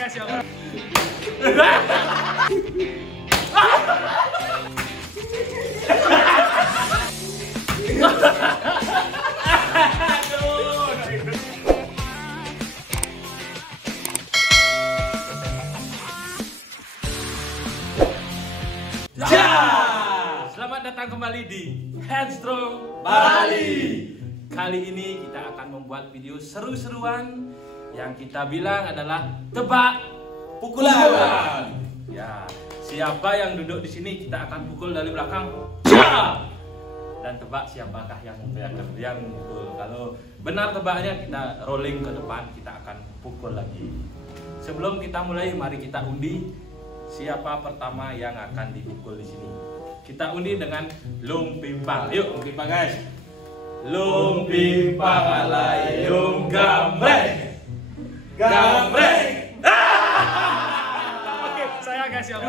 guys ya. Selamat datang kembali di Headstrong Bali. Kali ini kita akan membuat video seru-seruan yang kita bilang adalah tebak pukulan. Ya, siapa yang duduk di sini kita akan pukul dari belakang. Dan tebak siapakah yang pukul. Kalau benar tebaknya kita rolling ke depan, kita akan pukul lagi. Sebelum kita mulai, mari kita undi siapa pertama yang akan dipukul di sini. Kita undi dengan lumpimpang. Yuk, lumpimpang guys. Lumpimpang alai lum gambreng. Gambreng. Oke, saya guys ya. Oke.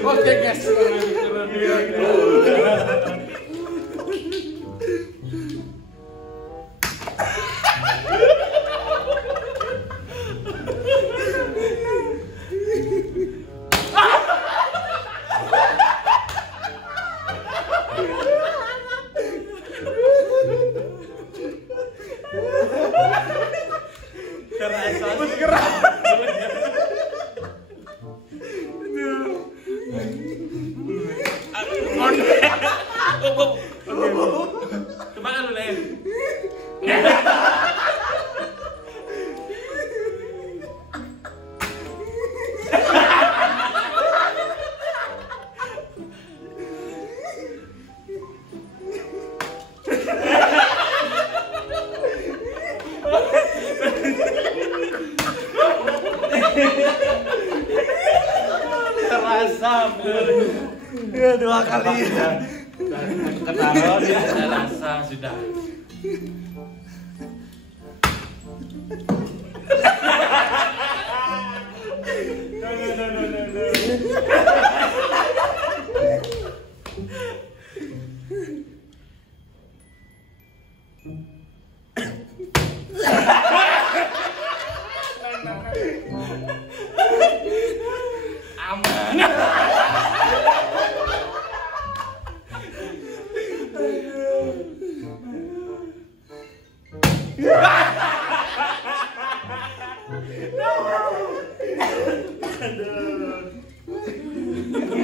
Oke guys, terasa ya, 2 kali ketahuan ya, saya rasa sudah.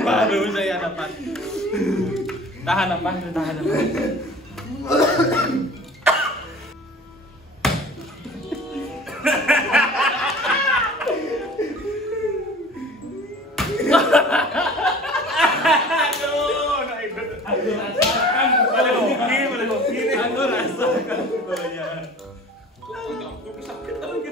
Baru saya dapat. Tahan apa? Aku rasakan pukulannya. Sakit lagi.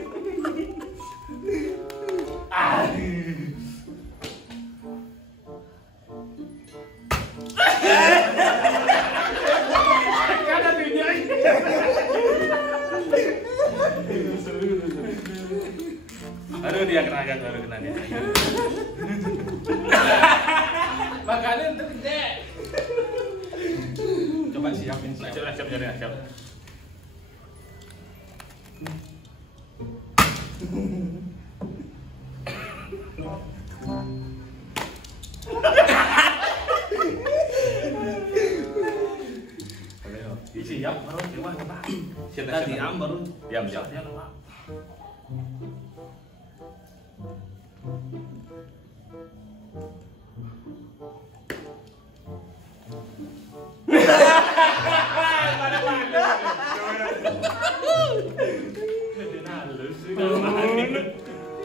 Baru dia kena baru kena dia. Makanya untuk gede. Coba siapin. Siap. Siap baru gimana? Siap diam baru. Diam.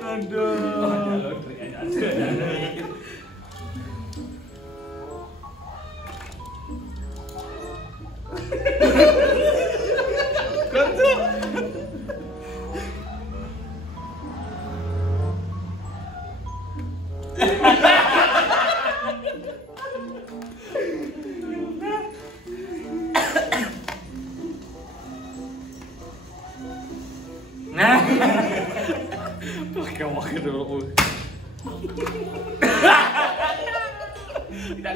Aduh. Kewak dulu. Tidak.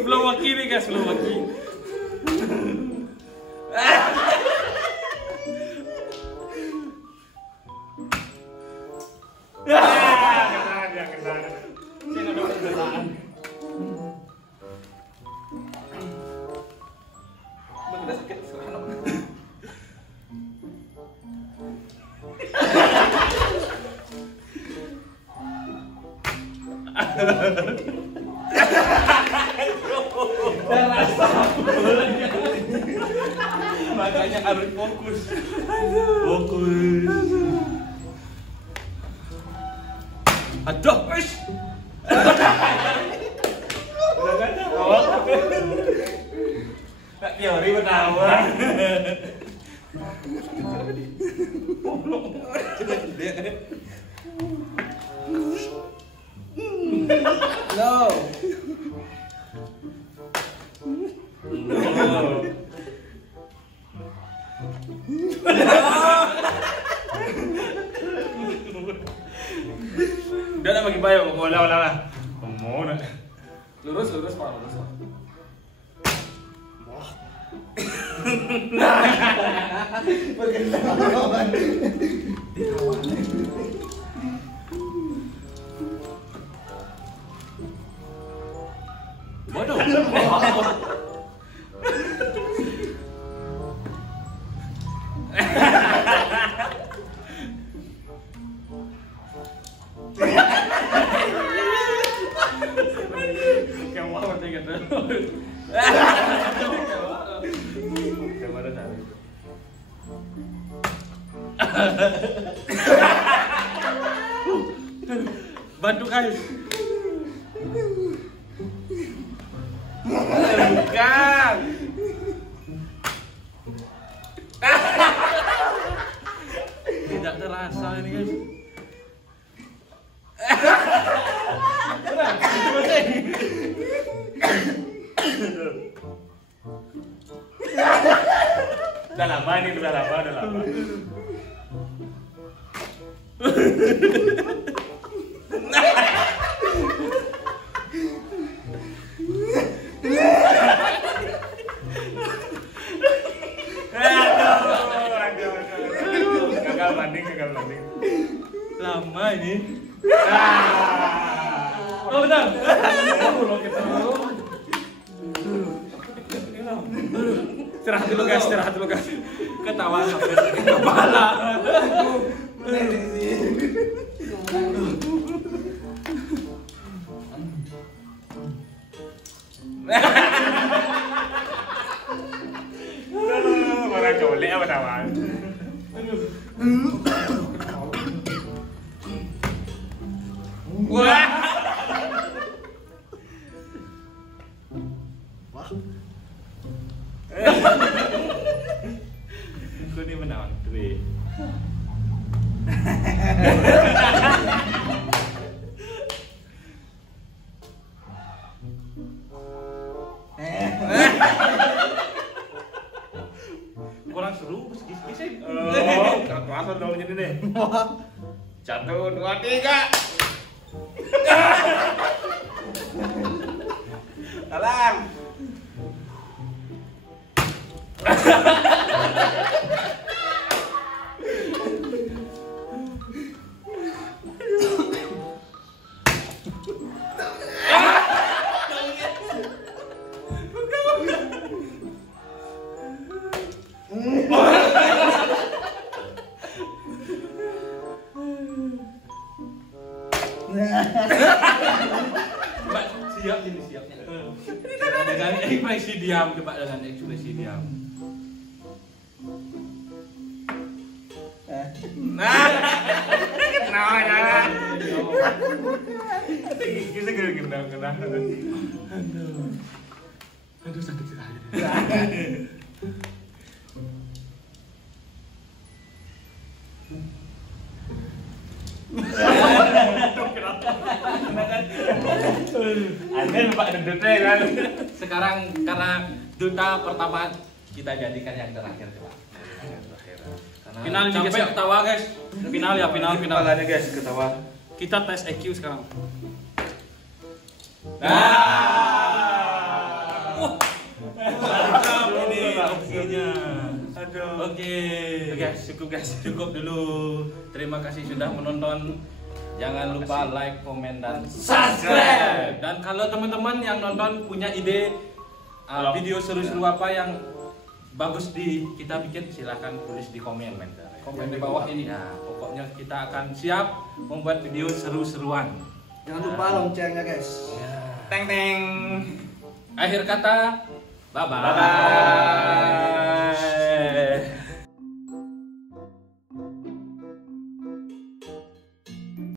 Belum wakil nih guys, belum wakil. Makanya harus fokus. Aduh, wis. Teori pertama. No. Udah lah bagi bayo, wala. Mau na. Lurus Pak. Waduh. Bantu guys. Bukan. Tidak terasa ini guys. Udah lama. Gagal banding. Lama ini. Oh benar. Istirahat dulu guys. Ketawa sampai sakit kepala. Orang coli apa tawa? Wah. Aku ini menang, Dwi. Kurang seru, kis-kisin. Oh, kerasa dong jadi deh. 1, 2, 3. Alam. Coba siap ini siapnya. Coba dengan ekspresi diam, coba dengan ekspresi diam. Nah, jangan. Kita kena. Aduh sakit sekali. Aneh Pak Dendutnya kan. Sekarang karena duta pertama kita jadikan yang terakhir coba. Final nih guys, ketawa guys. Final ya, final. Finalnya guys, ketawa. Kita tes EQ sekarang. Ini opsinya. Aduh. Oke guys, cukup dulu. Terima kasih sudah menonton. Jangan lupa like, komen, dan subscribe. Dan kalau teman-teman yang nonton punya ide video seru-seru apa yang bagus kita bikin, silahkan tulis di komen di bawah ini. Ya, pokoknya kita akan siap membuat video seru-seruan. Jangan lupa loncengnya guys. Ya. Teng teng. Akhir kata, bye bye. Bye bye.